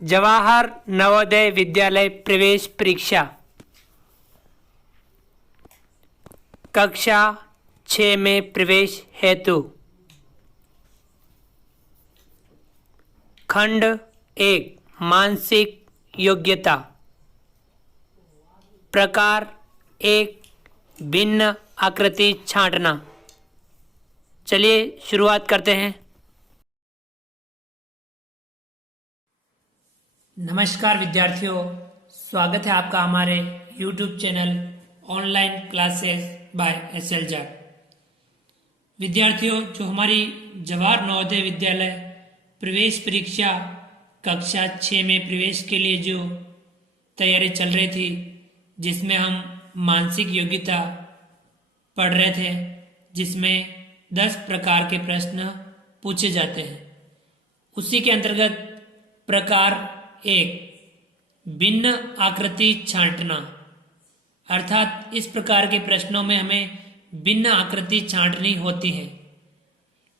जवाहर नवोदय विद्यालय प्रवेश परीक्षा कक्षा 6 में प्रवेश हेतु खंड 1 मानसिक योग्यता प्रकार 1 भिन्न आकृति छांटना। चलिए शुरुआत करते हैं। नमस्कार विद्यार्थियों, स्वागत है आपका हमारे YouTube channel online classes bye SLJAP। विद्यार्थियों, जो हमारी जवाहर नवोदय विद्यालय प्रवेश परीक्षा कक्षा 6 में प्रवेश के लिए जो तैयारी चल रही थी, जिसमें हम मानसिक योग्यता पढ़ रहे थे, जिसमें 10 प्रकार के प्रश्न पूछे जाते हैं, उसी के अंतर्गत प्रकार 1 भिन्न आकृति छांटना, अर्थात इस प्रकार के प्रश्नों में हमें भिन्न आकृति छांटनी होती है।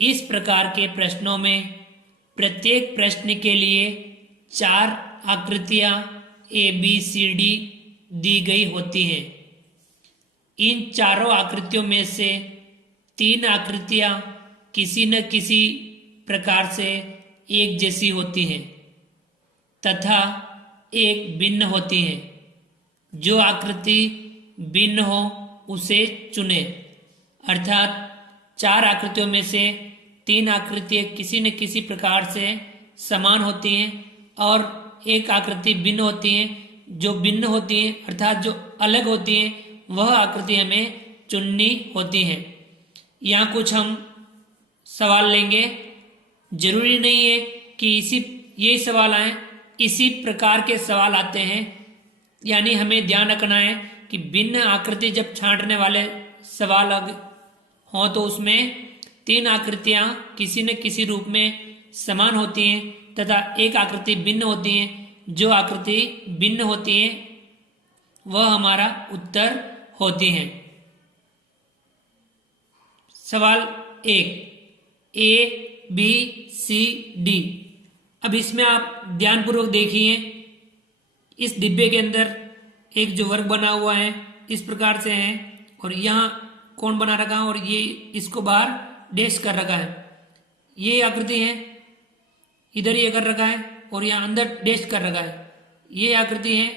इस प्रकार के प्रश्नों में प्रत्येक प्रश्न के लिए 4 आकृतियां ABCD दी गई होती हैं। इन चारों आकृतियों में से 3 आकृतियां किसी न किसी प्रकार से एक जैसी होती हैं तथा एक भिन्न होती है। जो आकृति भिन्न हो उसे चुने, अर्थात 4 आकृतियों में से 3 आकृतियां किसी न किसी प्रकार से समान होती हैं और एक आकृति भिन्न होती है। जो भिन्न होती है अर्थात जो अलग होती है, वह आकृति हमें चुननी होती है। यहाँ कुछ हम सवाल लेंगे। जरूरी नहीं है कि यही सवाल आए, इसी प्रकार के सवाल आते हैं। यानी हमें ध्यान रखना है कि भिन्न आकृति जब छांटने वाले सवाल हों तो उसमें 3 आकृतियां किसी न किसी रूप में समान होती हैं तथा एक आकृति भिन्न होती है। जो आकृति भिन्न होती है वह हमारा उत्तर होती है। सवाल 1 ABCD। अब इसमें आप ध्यानपूर्वक देखिए, इस डिब्बे के अंदर एक जो वर्ग बना हुआ है इस प्रकार से है और यहाँ कौन बना रखा है और ये इसको बाहर डैश कर रखा है। ये आकृति है, इधर ये कर रखा है और यहाँ अंदर डैश कर रखा है। ये आकृति है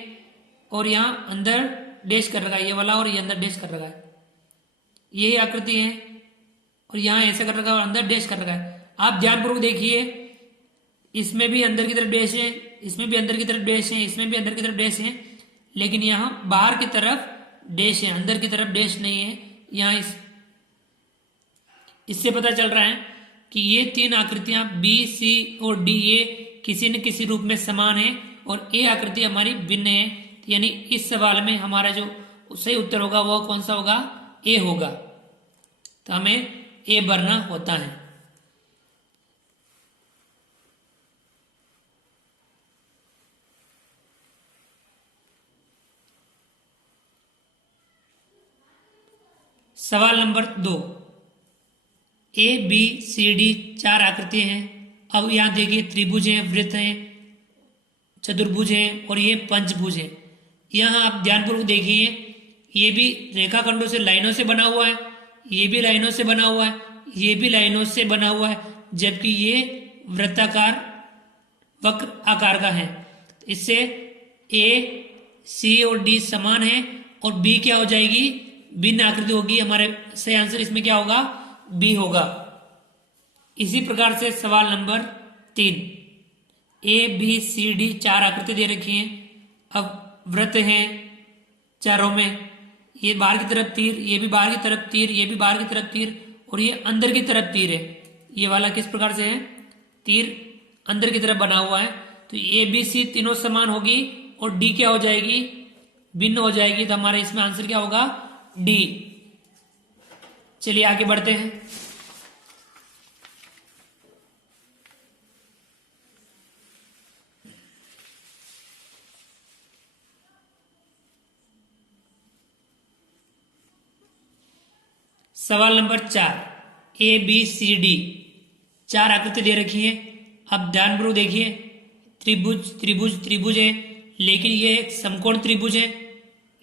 और यहाँ अंदर डैश कर रखा है, ये वाला, और ये अंदर डैश कर रखा है। ये आकृति है और यहाँ ऐसा कर रखा है और अंदर डैश कर रखा है। आप ध्यानपूर्वक देखिए, इसमें भी अंदर की तरफ डैश है, इसमें भी अंदर की तरफ डैश है, इसमें भी अंदर की तरफ डैश है, लेकिन यहाँ बाहर की तरफ डैश है, अंदर की तरफ डैश नहीं है। यहाँ इससे पता चल रहा है कि ये 3 आकृतियां B, C और D ये किसी न किसी रूप में समान है और A आकृति हमारी भिन्न है। यानी इस सवाल में हमारा जो सही उत्तर होगा वह कौन सा होगा? A होगा। तो हमें A भरना होता है। सवाल नंबर 2 ABCD 4 आकृति हैं। अब यहाँ देखिए, त्रिभुज हैं, वृत्त हैं, चतुर्भुज हैं और ये पंचभुज हैं। यहाँ आप ध्यानपूर्वक देखिए, ये भी रेखाखंडों से, लाइनों से बना हुआ है, ये भी लाइनों से बना हुआ है, ये भी लाइनों से बना हुआ है, जबकि ये वृत्ताकार वक्र आकार का है। इससे A, C और D समान है और B क्या हो जाएगी? भिन्न आकृति होगी। हमारे सही आंसर इसमें क्या होगा? B होगा। इसी प्रकार से सवाल नंबर 3 ABCD 4 आकृति दे रखी हैं। अब वृत्त हैं चारों में, ये बाहर की तरफ तीर, ये भी बाहर की तरफ तीर, ये भी बाहर की तरफ तीर और ये अंदर की तरफ तीर है। ये वाला किस प्रकार से है? तीर अंदर की तरफ बना हुआ है। तो ABC तीनों समान होगी और D क्या हो जाएगी? भिन्न हो जाएगी। तो हमारा इसमें आंसर क्या होगा? D। चलिए आगे बढ़ते हैं। सवाल नंबर 4 ABCD 4 आकृति दे रखी है। अब ध्यानपूर्वक देखिए, त्रिभुज त्रिभुज त्रिभुज है, लेकिन ये एक समकोण त्रिभुज है,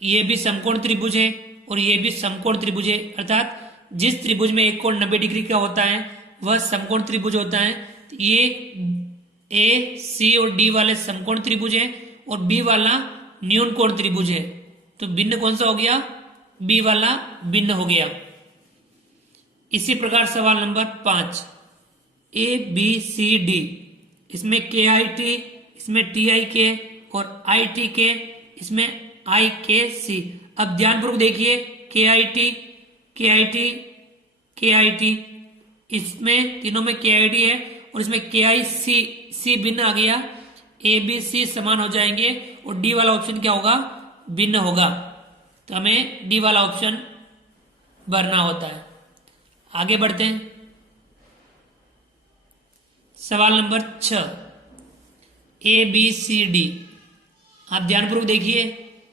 ये भी समकोण त्रिभुज है और ये भी समकोण त्रिभुज है। अर्थात जिस त्रिभुज में एक कोण 90 डिग्री का होता है वह समकोण त्रिभुज होता है। तो ये ए, सी और डी वाले समकोण त्रिभुज है और बी वाला न्यून कोण त्रिभुज है। तो भिन्न कौन सा हो गया? बी वाला भिन्न हो गया। इसी प्रकार सवाल number 5, A B C D, इसमें के आई टी, इसमें टी आई के और आई टी के, इसमें आई के सी। अब ध्यानपूर्वक देखिए, के आई टी, के आई टी, के आई टी, इसमें तीनों में के आई टी है और इसमें के आई सी, सी भिन्न आ गया। ए बी सी समान हो जाएंगे और डी वाला ऑप्शन क्या होगा? भिन्न होगा। तो हमें डी वाला ऑप्शन भरना होता है। आगे बढ़ते हैं। सवाल number 6, A B C D. आप ध्यानपूर्वक देखिए,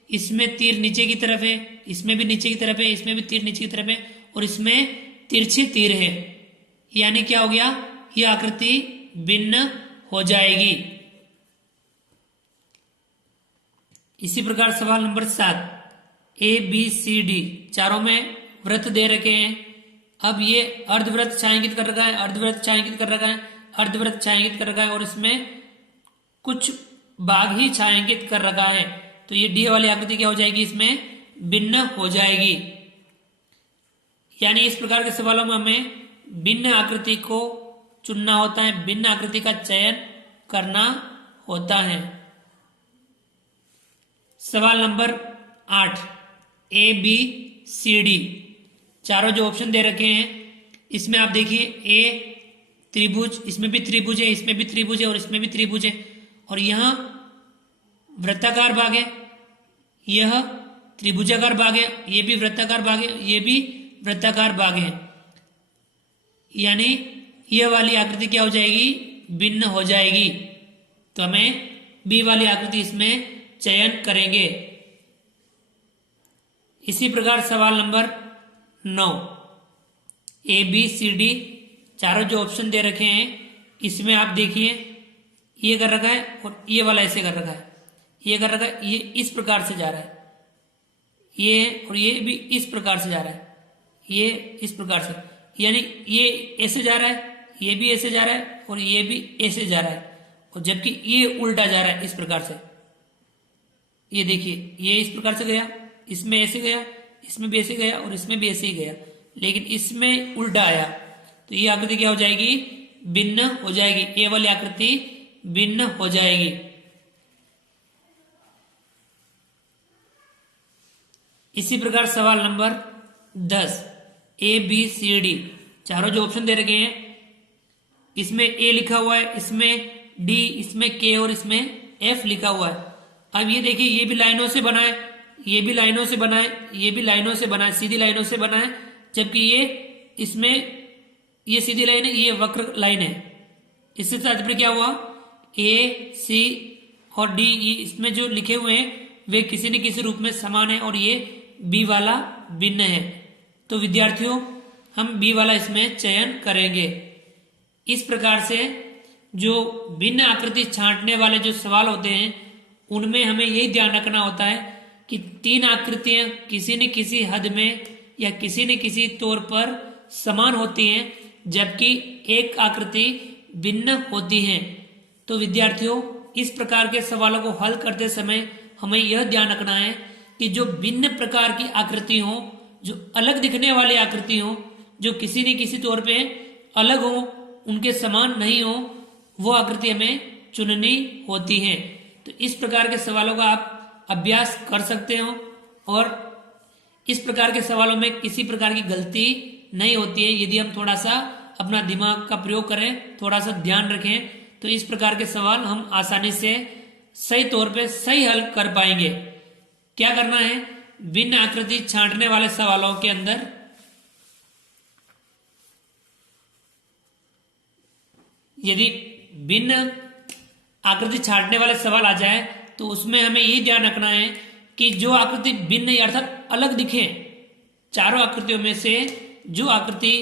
इसमें तीर नीचे की तरफ है, इसमें भी नीचे की तरफ है, इसमें भी तीर नीचे की तरफ है और इसमें तिरछे तीर है, यानी क्या हो गया? यह आकृति भिन्न हो जाएगी। इसी प्रकार सवाल number 7, A B C D, चारों में वृत्त दे रखे हैं। अब ये अर्धवृत्त छायांकित कर रखा है, अर्धवृत्त छायांकित कर रखा है, अर्धवृत्त छायांकित कर रखा है और इसमें कुछ भाग ही छायांकित कर रखा है। तो ये डी वाली आकृति क्या हो जाएगी? इसमें भिन्न हो जाएगी। यानी इस प्रकार के सवालों में हमें भिन्न आकृति को चुनना होता है, भिन्न आकृति का चयन करना होता है। सवाल number 8, A B C D, चारों जो ऑप्शन दे रखे हैं इसमें आप देखिए, ए त्रिभुज, इसमें भी त्रिभुज है, इसमें भी त्रिभुज है और इसमें भी त्रिभुज है और यहां वृत्ताकार भाग है, यह त्रिभुजाकार भाग है, ये भी वृत्ताकार भाग है, ये भी वृत्ताकार भाग है। यानी यह वाली आकृति क्या हो जाएगी? भिन्न हो जाएगी। तो हमें बी वाली आकृति इसमें चयन करेंगे। इसी प्रकार सवाल number 9, A B C D, चारों जो ऑप्शन दे रखे हैं इसमें आप देखिए, ये कर रखा है और ये वाला ऐसे कर रखा है, ये कर रखा है, ये इस प्रकार से जा रहा है, ये और ये भी इस प्रकार से जा रहा है, ये इस प्रकार से, यानी ये ऐसे जा रहा है, ये भी ऐसे जा रहा है और ये भी ऐसे जा रहा है और जबकि ये उल्टा जा रहा है इस प्रकार से। ये देखिए, ये इस प्रकार से गया, इसमें ऐसे गया, इसमें भी ऐसे गया और इसमें भी ऐसे ही गया, लेकिन इसमें उल्टा आया। तो ये आकृति क्या हो जाएगी? भिन्न हो जाएगी। ये वाली आकृति भिन्न हो जाएगी। इसी प्रकार सवाल number 10, A B C D, चारों जो ऑप्शन दे रखे हैं इसमें ए लिखा हुआ है, इसमें डी, इसमें के और इसमें एफ लिखा हुआ है। अब ये देखिए, ये भी लाइनों से बना है, ये भी लाइनों से बना है, ये भी लाइनों से बना है, सीधी लाइनों से बना है, जबकि ये इसमें ये सीधी लाइन है, ये वक्र लाइन है। इससे तात्पर्य क्या हुआ? ए सी और डी, इसमें जो लिखे हुए हैं वे किसी न किसी रूप में समान है और ये बी वाला भिन्न है। तो विद्यार्थियों, हम बी वाला इसमें चयन करेंगे। इस प्रकार से जो भिन्न आकृति छांटने वाले जो सवाल होते हैं उनमें हमें यही ध्यान रखना होता है कि तीन आकृतियां किसी न किसी हद में या किसी न किसी तौर पर समान होती हैं, जबकि एक आकृति भिन्न होती है। तो विद्यार्थियों, इस प्रकार के सवालों को हल करते समय हमें यह ध्यान रखना है कि जो भिन्न प्रकार की आकृति हो, जो अलग दिखने वाली आकृति हो, जो किसी न किसी तौर पे अलग हो, उनके समान नहीं हो, वो आकृति हमें चुननी होती है। तो इस प्रकार के सवालों का आप अभ्यास कर सकते हो और इस प्रकार के सवालों में किसी प्रकार की गलती नहीं होती है यदि हम थोड़ा सा अपना दिमाग का प्रयोग करें, थोड़ा सा ध्यान रखें, तो इस प्रकार के सवाल हम आसानी से सही तौर पे सही हल कर पाएंगे। क्या करना है? भिन्न आकृति छांटने वाले सवालों के अंदर यदि भिन्न आकृति छांटने वाले सवाल आ जाए तो उसमें हमें यही ध्यान रखना है कि जो आकृति भिन्न अर्थात अलग दिखे, चारों आकृतियों में से जो आकृति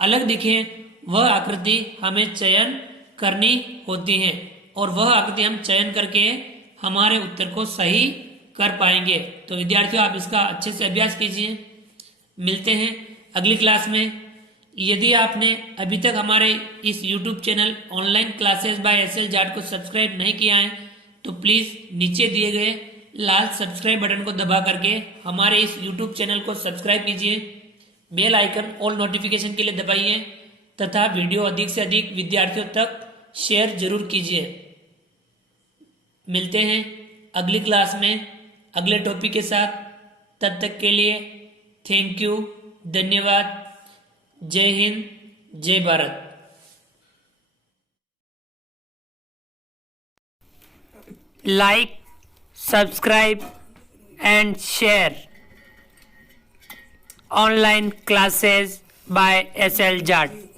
अलग दिखे वह आकृति हमें चयन करनी होती है। और वह आकृति हम चयन करके हमारे उत्तर को सही कर पाएंगे। तो विद्यार्थियों आप इसका अच्छे से अभ्यास कीजिए। मिलते हैं अगली क्लास में। यदि आपने अभी तक हमारे इस YouTube channel online classes bye SL Jat को सब्सक्राइब नहीं किया है तो प्लीज़ नीचे दिए गए लाल सब्सक्राइब बटन को दबा करके हमारे इस YouTube चैनल को सब्सक्राइब कीजिए। बेल आइकन ऑल नोटिफिकेशन के लिए दबाइए तथा वीडियो अधिक से अधिक विद्यार्थियों तक शेयर जरूर कीजिए। मिलते हैं अगली क्लास में अगले टॉपिक के साथ। तब तक के लिए थैंक यू, धन्यवाद। जय हिंद, जय Bharat. Like, subscribe and share online classes by SL Jat.